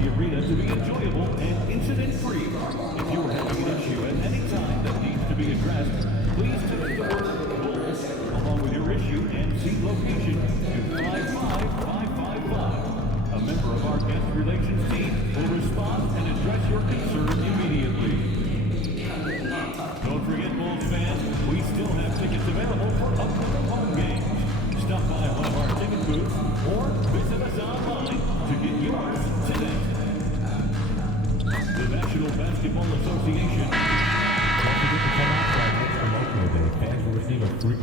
the arena to be enjoyable and incident-free. If you are having an issue at any time that needs to be addressed, please text the word "Bulls" along with your issue and seat location to 55555. A member of our guest relations team will respond and address your concern immediately. Don't forget, Bulls fans, we still have tickets available for upcoming home games. Stop by one of our ticket booths or visit us online to get yours today. The National Basketball Association. Don't forget to come out for our next promotional day. Fans will receive a free...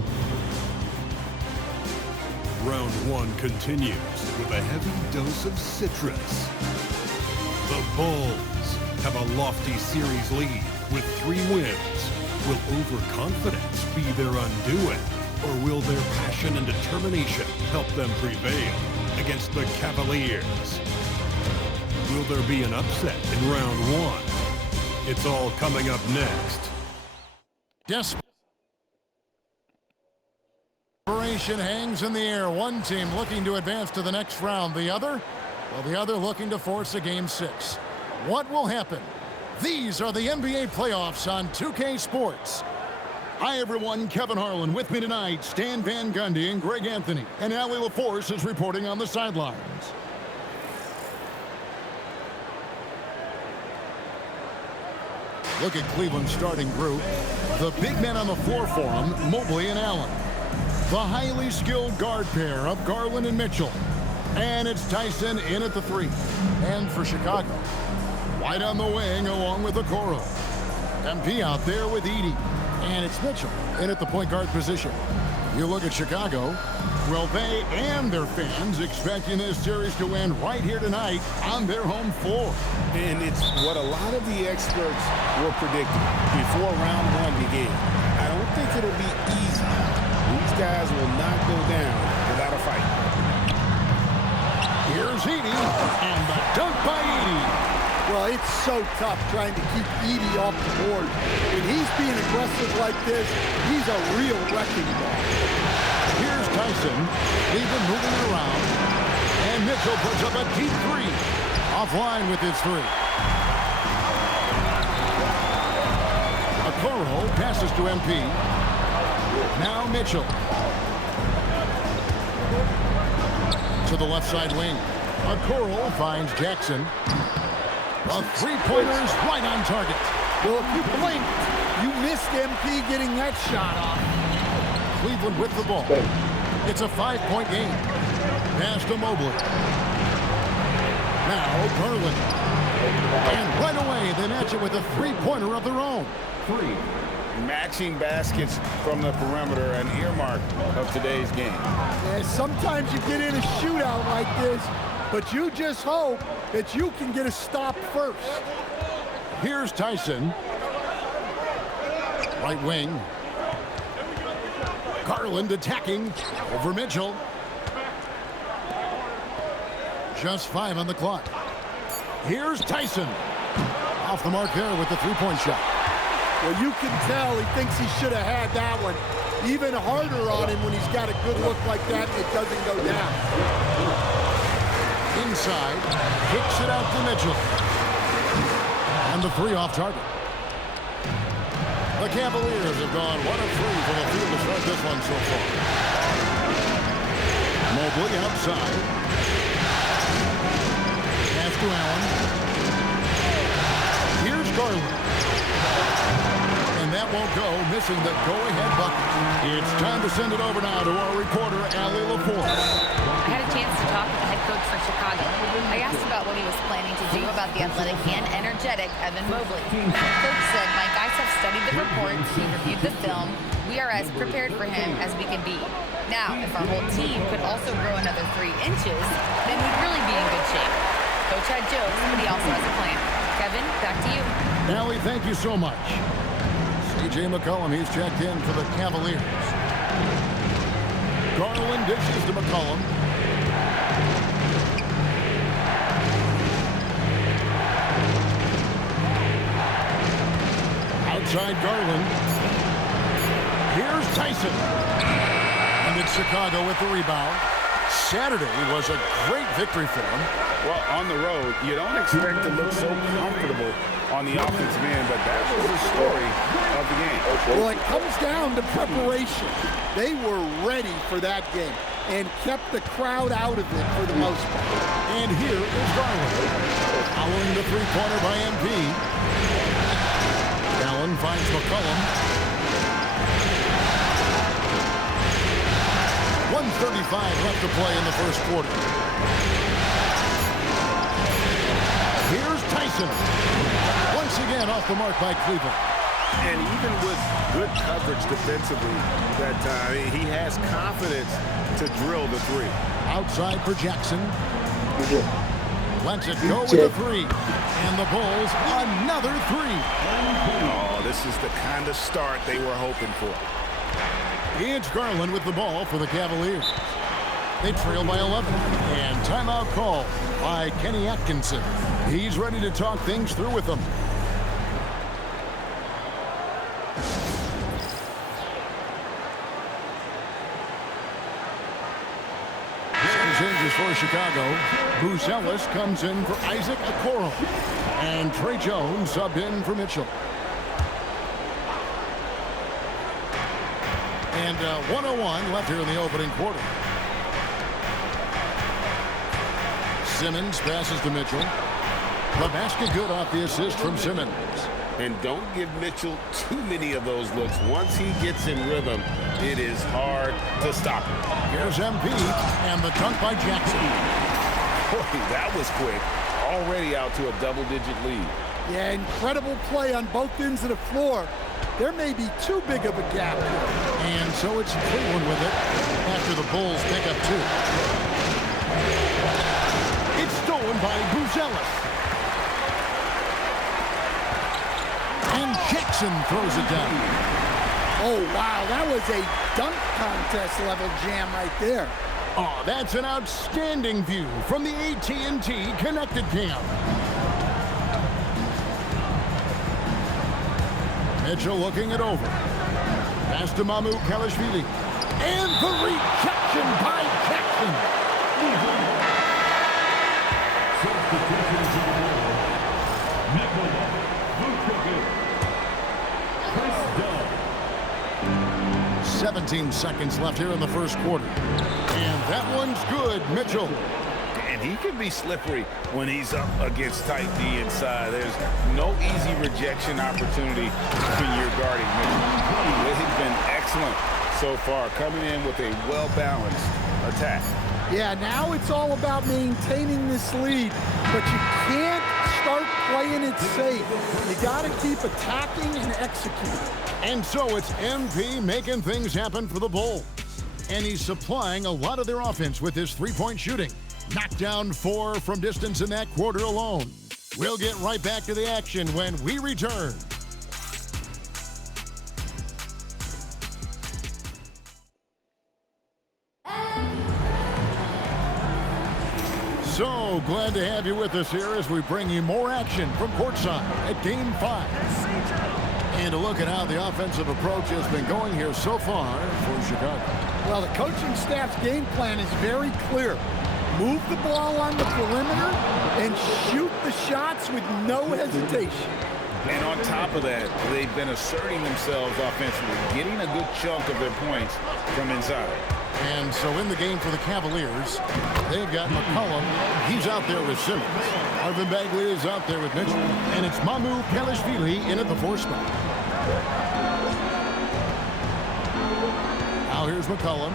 Round one continues with a heavy dose of citrus. The Bulls have a lofty series lead with 3 wins. Will overconfidence be their undoing, or will their passion and determination help them prevail against the Cavaliers? Will there be an upset in round one? It's all coming up next. Desperation hangs in the air. One team looking to advance to the next round. The other looking to force a game 6. What will happen? These are the NBA playoffs on 2K Sports. Hi, everyone. Kevin Harlan with me tonight. Stan Van Gundy and Greg Anthony. And Allie LaForce is reporting on the sidelines. Look at Cleveland's starting group. The big men on the floor for them, Mobley and Allen. The highly skilled guard pair of Garland and Mitchell. And it's Tyson in at the 3. And for Chicago, White on the wing along with Okoro. MP out there with Edey. And it's Mitchell in at the point guard position. You look at Chicago, well, they and their fans expecting this series to end right here tonight on their home floor. And it's what a lot of the experts were predicting before round one began. I don't think it'll be easy. These guys will not go down without a fight. Here's Edey, and the dunk by Edey. Well, it's so tough trying to keep Edey off the board. When he's being aggressive like this, he's a real wrecking ball. Here's Tyson, Cleveland moving around, and Mitchell puts up a deep 3. Offline with his 3. Okoro passes to MP. Now Mitchell. To the left side wing. Okoro finds Jackson. The 3-pointer's right on target. Well, if you blinked, you missed MP getting that shot off. Cleveland with the ball. It's a 5-point game. Pass to Mobley. Now Garland. And right away, they match it with a 3-pointer of their own. 3. Matching baskets from the perimeter, an earmark of today's game. Yeah, sometimes you get in a shootout like this, but you just hope that you can get a stop first. Here's Tyson. Right wing. Garland attacking over Mitchell. Just 5 on the clock. Here's Tyson. Off the mark there with the 3-point shot. Well, you can tell he thinks he should have had that one. Even harder on him when he's got a good look like that and it doesn't go down. Inside, kicks it out to Mitchell. And the 3 off target. The Cavaliers have gone 1 of 3 from the field to start this one so far. Mobley outside. Pass to Allen. Here's Garland. And that won't go, missing the go-ahead bucket. It's time to send it over now to our reporter, Allie LaForce. I had a chance to talk with the head coach for Chicago. I asked about what he was planning to do about the athletic and energetic Evan Mobley. Coach said, "My guys have studied the reports, he reviewed the film. We are as prepared for him as we can be. Now, if our whole team could also grow another 3 inches, then we'd really be in good shape." Coach had jokes, but he also has a plan. Kevin, back to you. Allie, thank you so much. C.J. McCollum, he's checked in for the Cavaliers. Garland dishes to McCollum. Outside Garland. Here's Tyson. And it's Chicago with the rebound. Saturday was a great victory for them. Well, on the road, you don't expect to look so comfortable on the offensive end, but that was the story of the game. Well, it comes down to preparation. They were ready for that game and kept the crowd out of it for the most part. And here is Garland. Following the three-pointer by MP. Allen finds McCollum. 1:35 left to play in the first quarter. Here's Tyson. Once again off the mark by Cleveland. And even with good coverage defensively that time, he has confidence to drill the three. Outside for Jackson. Lets it go with a three. And the Bulls, another three. Oh, this is the kind of start they were hoping for. It's Garland with the ball for the Cavaliers. They trail by 11. And timeout call by Kenny Atkinson. He's ready to talk things through with them. Changes for Chicago. Buzelis comes in for Isaac Okoro. And Trey Jones subbed in for Mitchell. And 1:01 left here in the opening quarter. Simmons passes to Mitchell. The basket good off the assist from Simmons. And don't give Mitchell too many of those looks. Once he gets in rhythm, it is hard to stop him. Here's MP and the dunk by Jackson. Boy, that was quick. Already out to a double-digit lead. Yeah, incredible play on both ends of the floor. There may be too big of a gap here. And so it's Cleveland with it after the Bulls pick up two. It's stolen by Buzelis. And Jackson throws it down. Oh, wow, that was a dunk contest level jam right there. Oh, that's an outstanding view from the AT&T Connected Cam. Mitchell looking it over. Pass to Mamu Kalashvili. And the rejection by Jackson. Substitutions on the board. Nikola Vucevic. Chris Dunn. 17 seconds left here in the first quarter. And that one's good, Mitchell. And he can be slippery when he's up against tight D inside. There's no easy rejection opportunity when you're guarding Mitchell. They've been excellent so far, coming in with a well-balanced attack. Yeah, now it's all about maintaining this lead, but you can't start playing it safe. You got to keep attacking and executing. And so it's MP making things happen for the Bulls. And he's supplying a lot of their offense with his three-point shooting. Knocked down 4 from distance in that quarter alone. We'll get right back to the action when we return. So glad to have you with us here as we bring you more action from courtside at Game 5. And a look at how the offensive approach has been going here so far for Chicago. Well, the coaching staff's game plan is very clear. Move the ball on the perimeter and shoot the shots with no hesitation. And on top of that, they've been asserting themselves offensively, getting a good chunk of their points from inside. And so in the game for the Cavaliers, they've got McCollum. He's out there with Simmons. Marvin Bagley is out there with Mitchell. And it's Mamu Kalashvili in at the 4 spot. Now here's McCollum.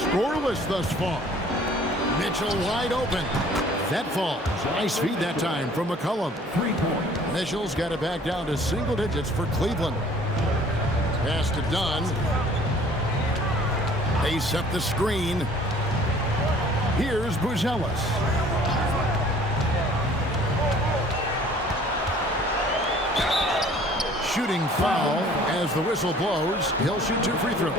Scoreless thus far. Mitchell wide open. That falls. Nice feed that time from McCollum. 3-point. Mitchell's got it back down to single digits for Cleveland. Pass to Dunn. They set the screen. Here's Buzelis. Shooting foul as the whistle blows. He'll shoot 2 free throws.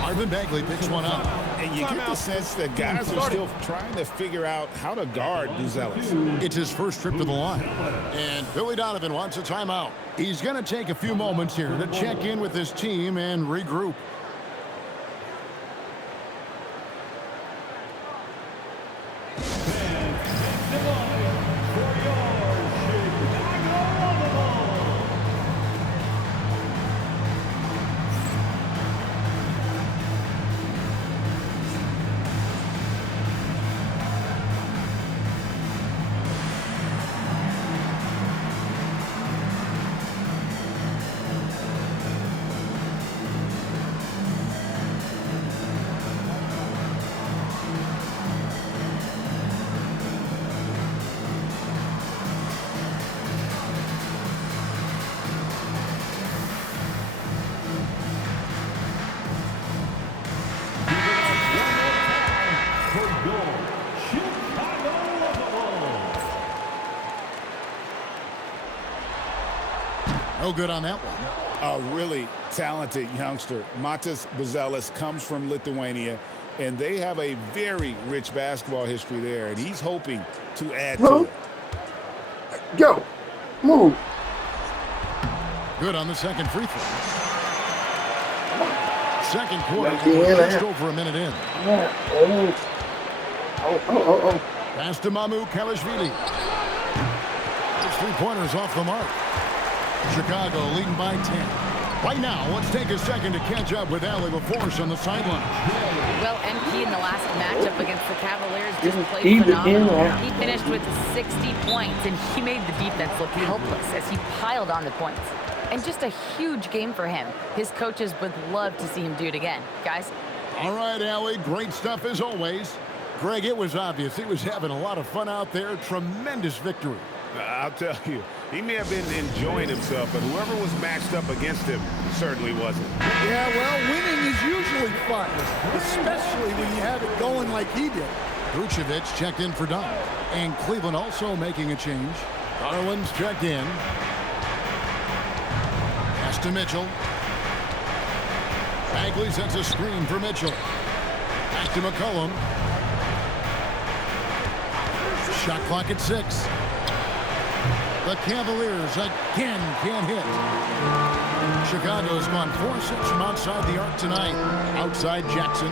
Marvin Bagley picks one up. And you get the sense that guys are still trying to figure out how to guard Buzelis. It's his first trip to the line. And Billy Donovan wants a timeout. He's going to take a few moments here to check in with his team and regroup. No good on that one. A really talented youngster. Matas Buzelis comes from Lithuania, and they have a very rich basketball history there, and he's hoping to add to it. Go. Move. Good on the second free throw. Second quarter, just over a minute in. Oh. Pass to Mamu Kalashvili. His three-pointers off the mark. Chicago leading by 10. Right now, let's take a second to catch up with Allie LaForce on the sideline. Well, MP in the last matchup against the Cavaliers just played phenomenal. He finished with 60 points, and he made the defense look helpless as he piled on the points. And just a huge game for him. His coaches would love to see him do it again. Guys? All right, Allie, great stuff as always. Greg, it was obvious he was having a lot of fun out there. Tremendous victory. I'll tell you, he may have been enjoying himself, but whoever was matched up against him certainly wasn't. Yeah, well, winning is usually fun, especially when you have it going like he did. Vucevic checked in for Dunn. And Cleveland also making a change. Garland's checked in. Pass to Mitchell. Bagley sets a screen for Mitchell. Back to McCollum. Shot clock at 6. The Cavaliers again can't hit. Chicago's gone 4-6 from outside the arc tonight. Outside Jackson.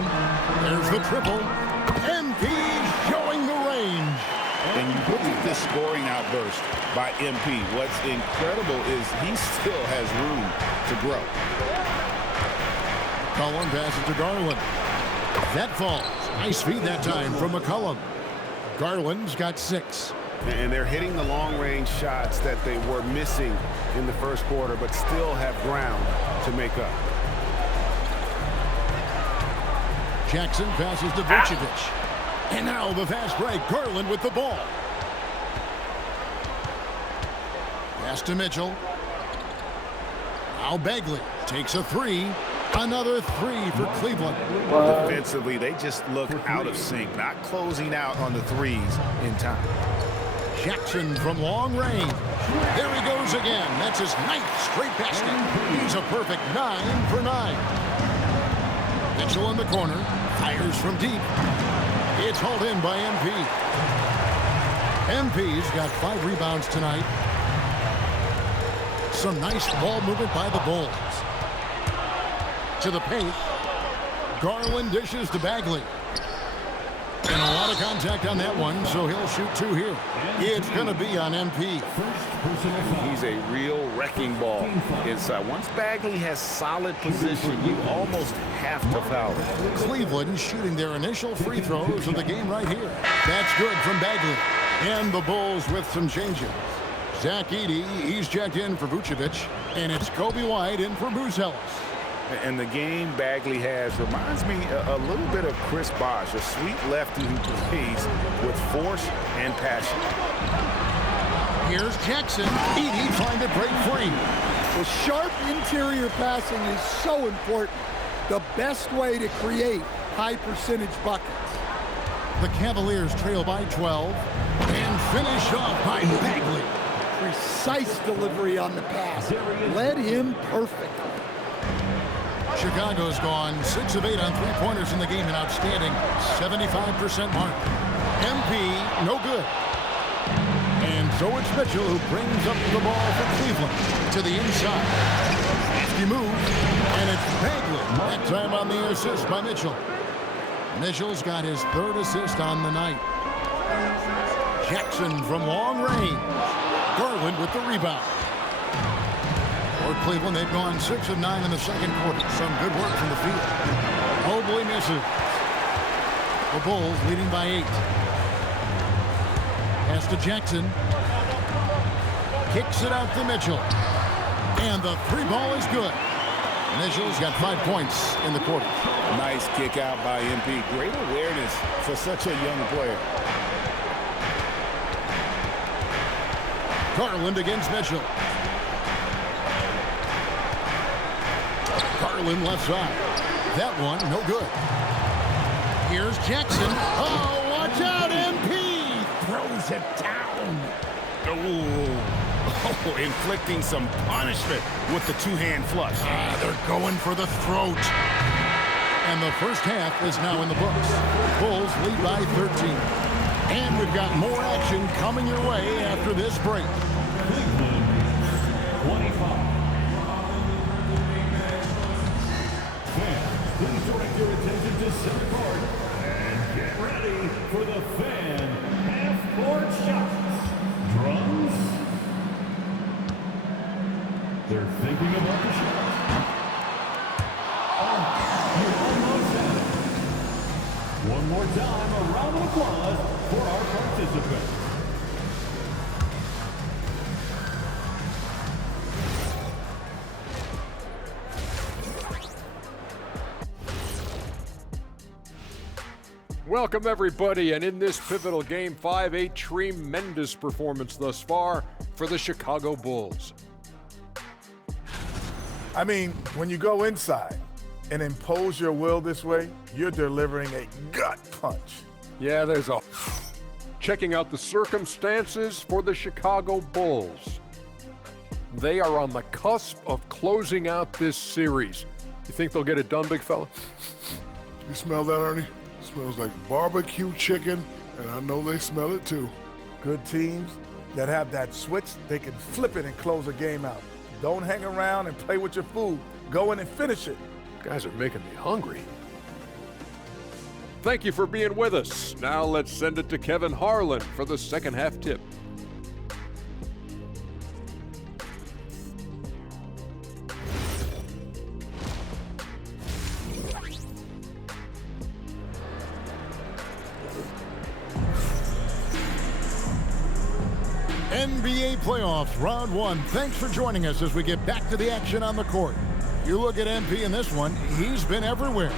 There's the triple. MP showing the range. And you look at this scoring outburst by MP. What's incredible is he still has room to grow. McCollum passes to Garland. That falls. Nice feed that time from McCollum. Garland's got 6. And they're hitting the long-range shots that they were missing in the first quarter, but still have ground to make up. Jackson passes to Vucevic. And now the fast break. Garland with the ball. Pass to Mitchell. Now Bagley takes a 3. Another 3 for Cleveland. Defensively, they just look out of sync, not closing out on the threes in time. Jackson from long range. There he goes again. That's his 9th straight basket. He's a perfect 9 for 9. Mitchell in the corner. Fires from deep. It's hauled in by MP. MP's got 5 rebounds tonight. Some nice ball movement by the Bulls. To the paint. Garland dishes to Bagley. And a lot of contact on that one, so he'll shoot 2 here. It's going to be on MP. He's a real wrecking ball inside. Once Bagley has solid position, you almost have to foul him. Cleveland shooting their initial free throws of the game right here. That's good from Bagley. And the Bulls with some changes. Zach Edey, he's checked in for Vucevic. And it's Kobe White in for Buzelis. And the game Bagley has reminds me a little bit of Chris Bosh, a sweet lefty who plays with force and passion. Here's Jackson. Edey trying to break free. The sharp interior passing is so important. The best way to create high percentage buckets. The Cavaliers trail by 12 and finish off by Bagley. Precise delivery on the pass. Led him perfect. Chicago's gone 6 of 8 on 3-pointers in the game, an outstanding 75% mark. MP, no good. And so it's Mitchell who brings up the ball for Cleveland to the inside. Nasty move, and it's Bagley. That time on the assist by Mitchell. Mitchell's got his 3rd assist on the night. Jackson from long range. Garland with the rebound. For Cleveland, they've gone 6 of 9 in the second quarter. Some good work from the field. Mobley misses. The Bulls leading by 8. Pass to Jackson. Kicks it out to Mitchell. And the 3 ball is good. Mitchell's got 5 points in the quarter. Nice kick out by MP. Great awareness for such a young player. Garland against Mitchell. Garland left side. That one, no good. Here's Jackson. Oh, watch out, MP! Throws it down. Oh, Oh, inflicting some punishment with the two-hand flush. They're going for the throat. And the first half is now in the books. Bulls lead by 13. And we've got more action coming your way after this break. Cleveland, 25. Fans, please direct your attention to center court and get ready for the fan half-court shots. Drums. They're thinking about the shot. Oh, you almost had it. One more time, a round of applause for our participants. Welcome, everybody, and in this pivotal Game 5, a tremendous performance thus far for the Chicago Bulls. I mean, when you go inside and impose your will this way, you're delivering a gut punch. Yeah, there's a... Checking out the circumstances for the Chicago Bulls. They are on the cusp of closing out this series. You think they'll get it done, big fella? You smell that, Ernie? Smells like barbecue chicken, and I know they smell it too. Good teams that have that switch, they can flip it and close a game out. Don't hang around and play with your food. Go in and finish it. Guys are making me hungry. Thank you for being with us. Now let's send it to Kevin Harlan for the second half tip. NBA playoffs, round one. Thanks for joining us as we get back to the action on the court. You look at MP in this one, he's been everywhere.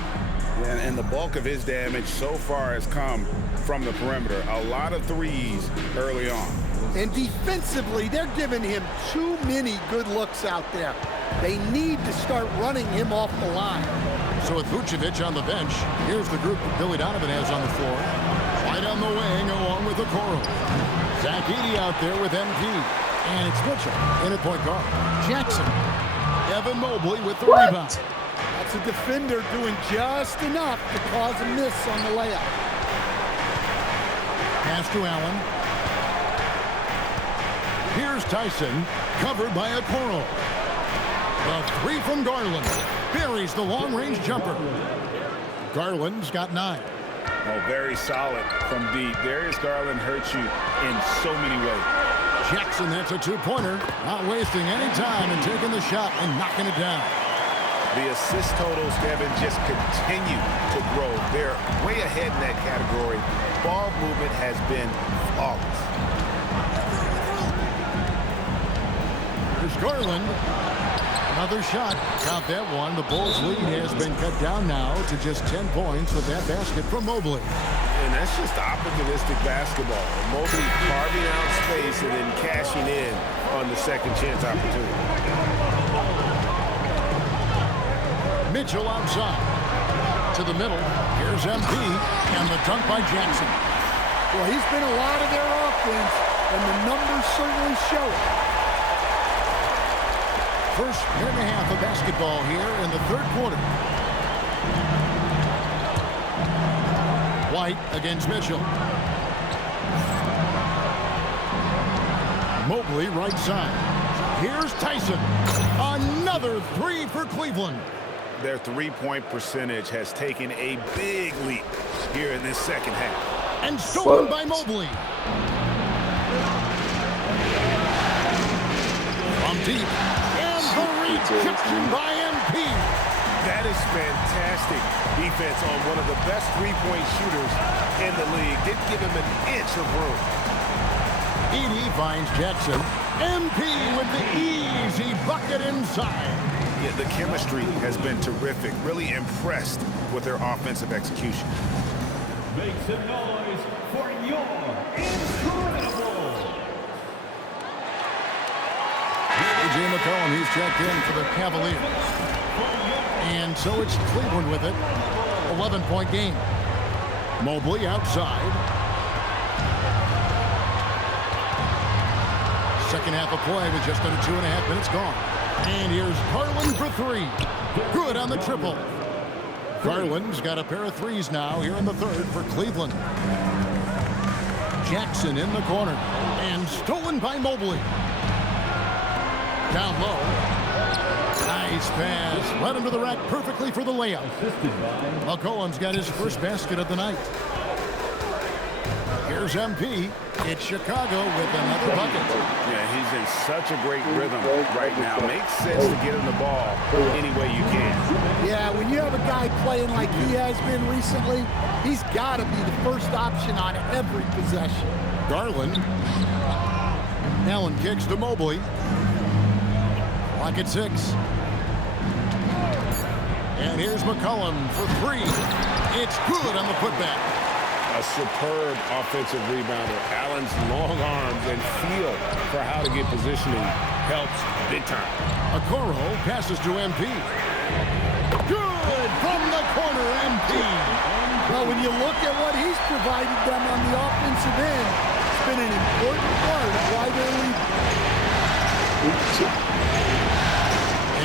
And the bulk of his damage so far has come from the perimeter. A lot of threes early on. And defensively, they're giving him too many good looks out there. They need to start running him off the line. So with Vucevic on the bench, here's the group that Billy Donovan has on the floor. White on the wing along with Okoro. Zach Edey out there with MP. And it's Mitchell in at point guard. Jackson. Evan Mobley with the rebound. That's a defender doing just enough to cause a miss on the layup. Pass to Allen. Here's Tyson, covered by Okoro. The three from Garland. Buries the long-range jumper. Garland's got 9. Oh, very solid from deep. Darius Garland hurts you in so many ways. Jackson, that's a two-pointer. Not wasting any time and taking the shot and knocking it down. The assist totals, Kevin, just continue to grow. They're way ahead in that category. Ball movement has been flawless. Here's Garland. Another shot. Count that one. The Bulls' lead has been cut down now to just 10 points with that basket from Mobley. And that's just opportunistic basketball. Mobley carving out space and then cashing in on the second chance opportunity. Mitchell outside. To the middle. Here's MP. And the dunk by Jackson. Well, he's been a lot of their offense, and the numbers certainly show it. First minute and a half of basketball here in the third quarter. White against Mitchell. Mobley right side. Here's Tyson. Another three for Cleveland. Their three-point percentage has taken a big leap here in this second half. And stolen by Mobley. From deep. And the rejection by MP. That is fantastic defense on one of the best three-point shooters in the league. Didn't give him an inch of room. Edey finds Jackson. MP with the easy bucket inside. Yeah, the chemistry has been terrific. Really impressed with their offensive execution. Make some noise for your incredible. A.J. McCollum, he's checked in for the Cavaliers. And so it's Cleveland with it. 11-point game. Mobley outside. Second half of play with just under 2.5 minutes gone. And here's Garland for three. Good on the triple. Garland's got a pair of threes now here in the third for Cleveland. Jackson in the corner. And stolen by Mobley. Down low. Nice pass. Right under the rack perfectly for the layup. McCollum's got his first basket of the night. Here's MP. It's Chicago with another bucket. Yeah, he's in such a great rhythm right now. Makes sense to get him the ball any way you can. Yeah, when you have a guy playing like he has been recently, he's got to be the first option on every possession. Garland. Allen kicks to Mobley. Clock at 6. And here's McCollum for three. It's good on the putback. A superb offensive rebounder. Allen's long arms and feel for how to get positioning helps big time. Okoro passes to MP. Good from the corner, MP. Well, when you look at what he's provided them on the offensive end, it's been an important part of why they're leading.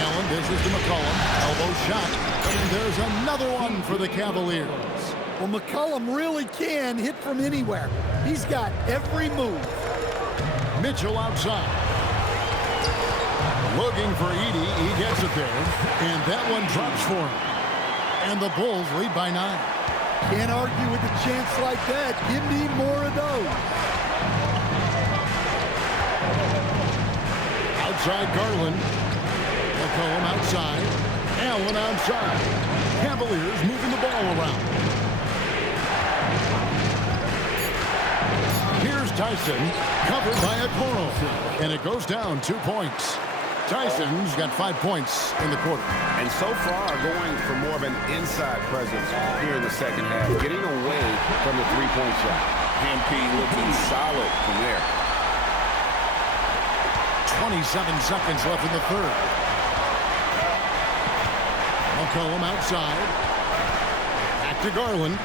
Allen dishes to McCollum. Elbow shot. And there's another one for the Cavaliers. Well, McCollum really can hit from anywhere. He's got every move. Mitchell outside. Looking for Edey. He gets it there. And that one drops for him. And the Bulls lead by 9. Can't argue with a chance like that. Give me more of those. Outside Garland. McCollum outside. Allen outside. Cavaliers moving the ball around. Here's Tyson, covered by Okoro, and it goes down 2 points. Tyson's got 5 points in the quarter. And so far, going for more of an inside presence here in the second half, getting away from the three-point shot. MP looking solid from there. 27 seconds left in the third. McCollum outside. Back to Garland.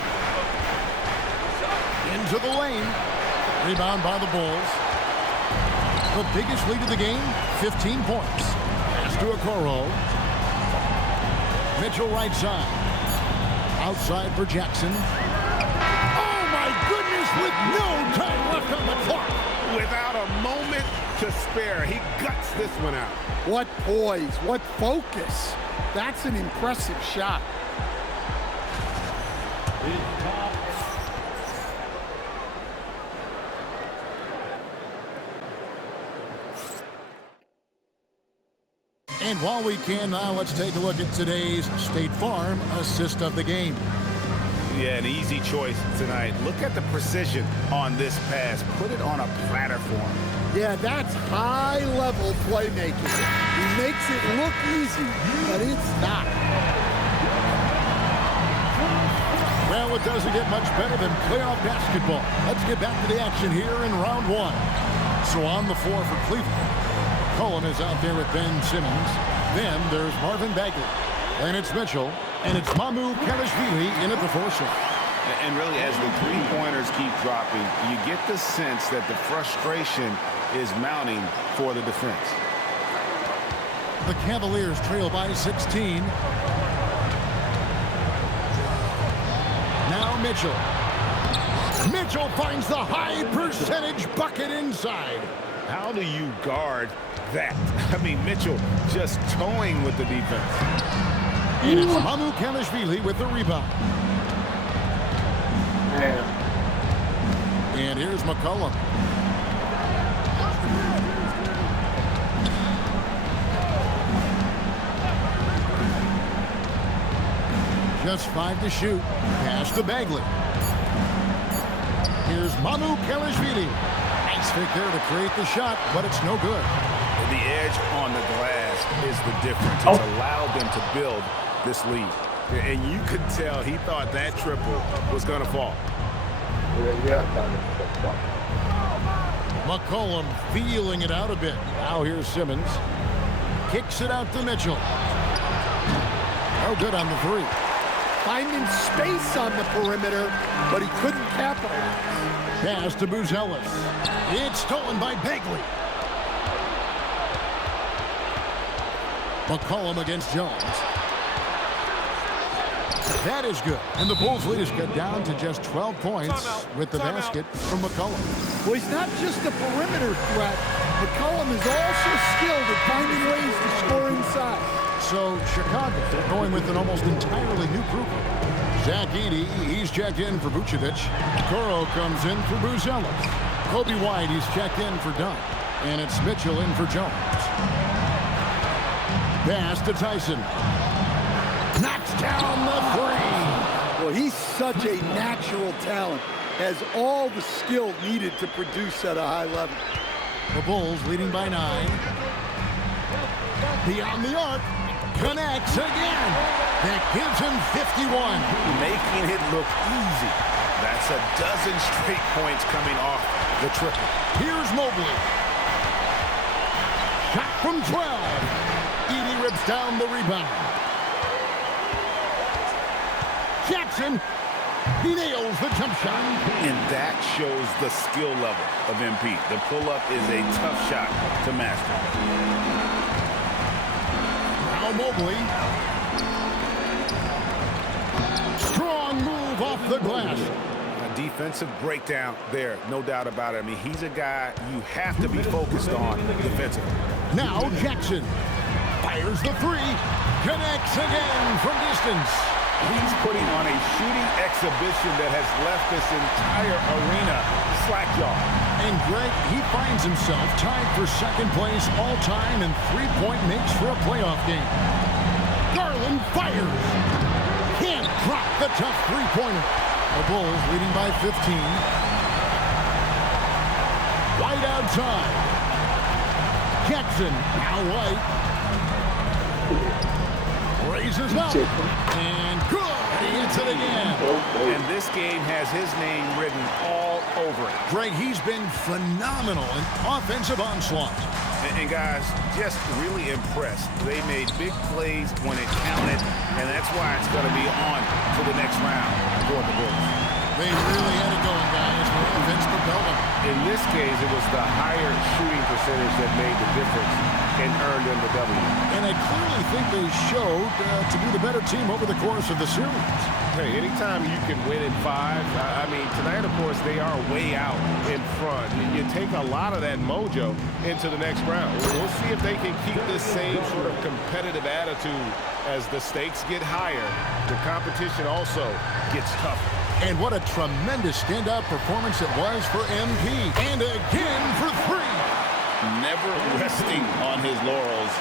Into the lane. Rebound by the Bulls. The biggest lead of the game, 15 points. Pass to Okoro. Mitchell right side. Outside for Jackson. Oh my goodness, with no time left on the clock. Without a moment to spare, he guts this one out. What poise, what focus. That's an impressive shot. And while we can now, let's take a look at today's State Farm assist of the game. Yeah, an easy choice tonight. Look at the precision on this pass. Put it on a platter for him. Yeah, that's high-level playmaking. He makes it look easy, but it's not. Well, it doesn't get much better than playoff basketball. Let's get back to the action here in round 1. So on the floor for Cleveland. Cullen is out there with Ben Simmons. Then there's Marvin Bagley. And it's Mitchell. And it's Mamu Kelishvili in at the 4 shot. And really, as the three-pointers keep dropping, you get the sense that the frustration is mounting for the defense. The Cavaliers trail by 16. Now Mitchell. Mitchell finds the high percentage bucket inside. How do you guard that? I mean, Mitchell just towing with the defense. And it's Mamu Kelishvili with the rebound. And here's McCollum. Just 5 to shoot. Pass to Bagley. Here's Mamu Kelishvili. Nice fake there to create the shot, but it's no good. The edge on the glass is the difference. It's allowed them to build this lead. And you could tell he thought that triple was going to fall. McCollum feeling it out a bit. Now here's Simmons. Kicks it out to Mitchell. No good on the 3. Finding space on the perimeter, but he couldn't capitalize. Pass to Buzelis. It's stolen by Bagley. McCollum against Jones. That is good. And the Bulls lead is cut down to just 12 points with the basket from McCollum. Well, he's not just a perimeter threat. McCollum is also skilled at finding ways to score inside. So Chicago going with an almost entirely new group. Zach Edey, he's checked in for Vucevic. Coro comes in for Buzelis. Kobe White, he's checked in for Dunn. And it's Mitchell in for Jones. Pass to Tyson. Knocks down the three. Well, he's such a natural talent. Has all the skill needed to produce at a high level. The Bulls leading by 9. Beyond the arc. Connects again. That gives him 51. Making it look easy. That's a dozen straight points coming off the triple. Here's Mobley. Shot from 12. Edey rips down the rebound. Jackson, he nails the jump shot. And that shows the skill level of MP. The pull-up is a tough shot to master. Now Mobley. Strong move off the glass. A defensive breakdown there, no doubt about it. I mean, he's a guy you have to be focused on defensively. Now Jackson fires the three. Connects again from distance. He's putting on a shooting exhibition that has left this entire arena slack-jawed. And Greg, he finds himself tied for second place all-time in three-point makes for a playoff game. Garland fires. Can't drop the tough three-pointer. The Bulls leading by 15. White outside. Jackson, now White. Raises up. And good. He hits it again. And this game has his name written all over it. Greg, he's been phenomenal in offensive onslaught. And guys, just really impressed. They made big plays when it counted, and that's why it's going to be on to the next round for the Bulls. They really had it going, guys. The offense propelled them. In this case, it was the higher shooting percentage that made the difference and earned them the W. And I clearly think they showed to be the better team over the course of the series. Hey, anytime you can win in 5, I mean, tonight, of course, they are way out in front. You take a lot of that mojo into the next round. We'll see if they can keep this same sort of competitive attitude as the stakes get higher. The competition also gets tougher. And what a tremendous standout performance it was for MP. And again for 3. Never resting on his laurels.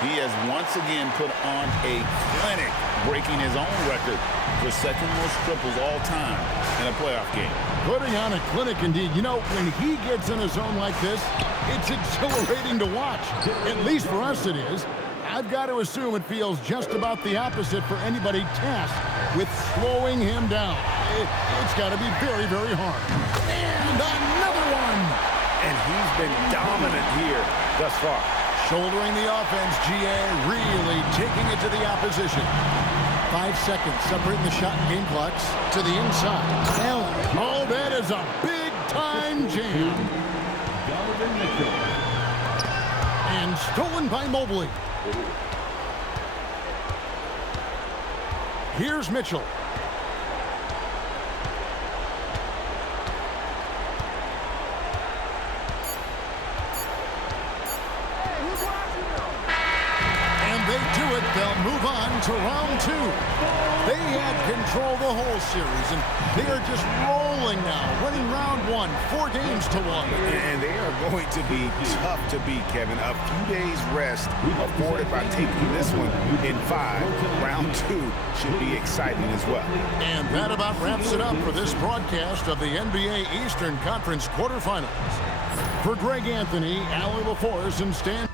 He has once again put on a clinic, breaking his own record for second most triples all time in a playoff game. Putting on a clinic indeed. You know, when he gets in a zone like this, it's exhilarating to watch. At least for us it is. I've got to assume it feels just about the opposite for anybody tasked with slowing him down. It's got to be very, very hard. And another one! And he's been dominant here thus far. Shouldering the offense, GA really taking it to the opposition. 5 seconds separating the shot and game clocks to the inside. Oh, that is a big-time jam. Donovan Mitchell. And stolen by Mobley. Here's Mitchell. They'll move on to round 2. They had control the whole series, and they are just rolling now, winning round 1, 4 games to 1. And they are going to be tough to beat, Kevin. A few days rest afforded by taking this one in 5. Round 2 should be exciting as well. And that about wraps it up for this broadcast of the NBA Eastern Conference quarterfinals. For Greg Anthony, Allie LaForce, and Stan